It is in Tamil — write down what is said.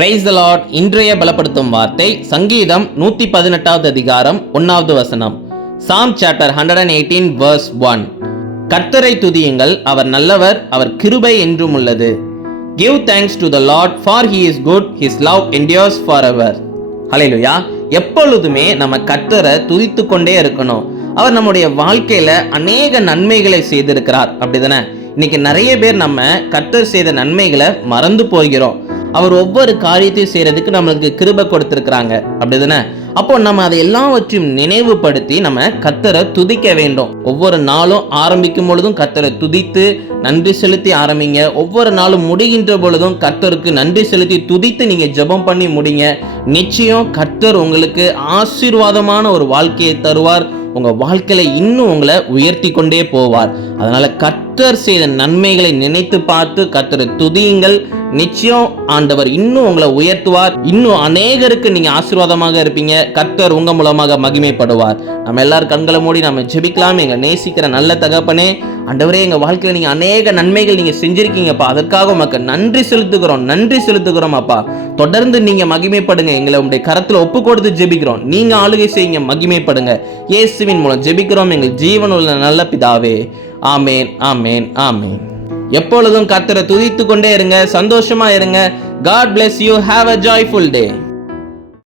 Praise the Lord. இன்றைய பலப்படுத்தும் வார்த்தை சங்கீதம் 118வது அதிகாரம் 1வது வசனம். சாம் சாப்டர் 118 verse 1. கர்த்தரை துதியுங்கள், அவர் நல்லவர், அவர் கிருபை என்றும் உள்ளது. Give thanks to the Lord, for he is good, his love endures forever. ஹல்லேலூயா. எப்பொழுதுமே நம்ம கர்த்தரை துதித்து கொண்டே இருக்கணும். அவர் நம்முடைய வாழ்க்கையில அநேக நன்மைகளை செய்திருக்கிறார், அப்படிதானே? இன்னைக்கு நிறைய பேர் நம்ம கர்த்தர் செய்த நன்மைகளை மறந்து போகிறோம். அவர் ஒவ்வொரு காரியத்தையும் செய்யறதுக்கு நம்மளுக்கு கிருபை கொடுத்திருக்கிறாங்க, அப்படிதானே? அப்போ நம்ம அதை எல்லாவற்றையும் நினைவுபடுத்தி நம்ம கர்த்தரை துதிக்க வேண்டும். ஒவ்வொரு நாளும் ஆரம்பிக்கும் பொழுதும் கர்த்தரை துதித்து நன்றி செலுத்தி ஆரம்பிங்க. ஒவ்வொரு நாளும் முடிகின்ற பொழுதும் கர்த்தருக்கு நன்றி செலுத்தி துதித்து நீங்க ஜெபம் பண்ணி முடிங்க. நிச்சயம் கர்த்தர் உங்களுக்கு ஆசீர்வாதமான ஒரு வாழ்க்கையை தருவார். உங்க வாழ்க்கையில இன்னும் உங்களை உயர்த்தி கொண்டே போவார். அதனால கர்த்தர் செய்த நன்மைகளை நினைத்து பார்த்து கர்த்தரை துதியுங்கள். நிச்சயம் ஆண்டவர் இன்னும் உங்களை உயர்த்துவார். இன்னும் அநேகருக்கு நீங்க ஆசீர்வாதமாக இருப்பீங்க. கர்த்தர் உங்க மூலமாக மகிமைப்படுவார். நம்ம எல்லாரும் கண்களை மூடி நம்ம ஜெபிக்கலாம். எங்களை நேசிக்கிற நல்ல தகப்பனே, ஆண்டவரே, எங்க வாழ்க்கையில நீங்க அநேக நன்மைகள் நீங்க செஞ்சிருக்கீங்கப்பா. அதற்காக உமக்கு நன்றி செலுத்துகிறோம் அப்பா. தொடர்ந்து நீங்க மகிமைப்படுங்க. எங்களை உங்களுடைய கரத்துல ஒப்பு கொடுத்து ஜெபிக்கிறோம். நீங்க ஆளுகை செய்யுங்க, மகிமைப்படுங்க. இயேசுவின் மூலம் ஜெபிக்கிறோம் எங்கள் ஜீவனுள்ள நல்ல பிதாவே. ஆமேன், ஆமேன், ஆமேன். எப்பொழுதும் கர்த்தரை துதித்து கொண்டே இருங்க, சந்தோஷமா இருங்க. God bless you. Have a joyful day.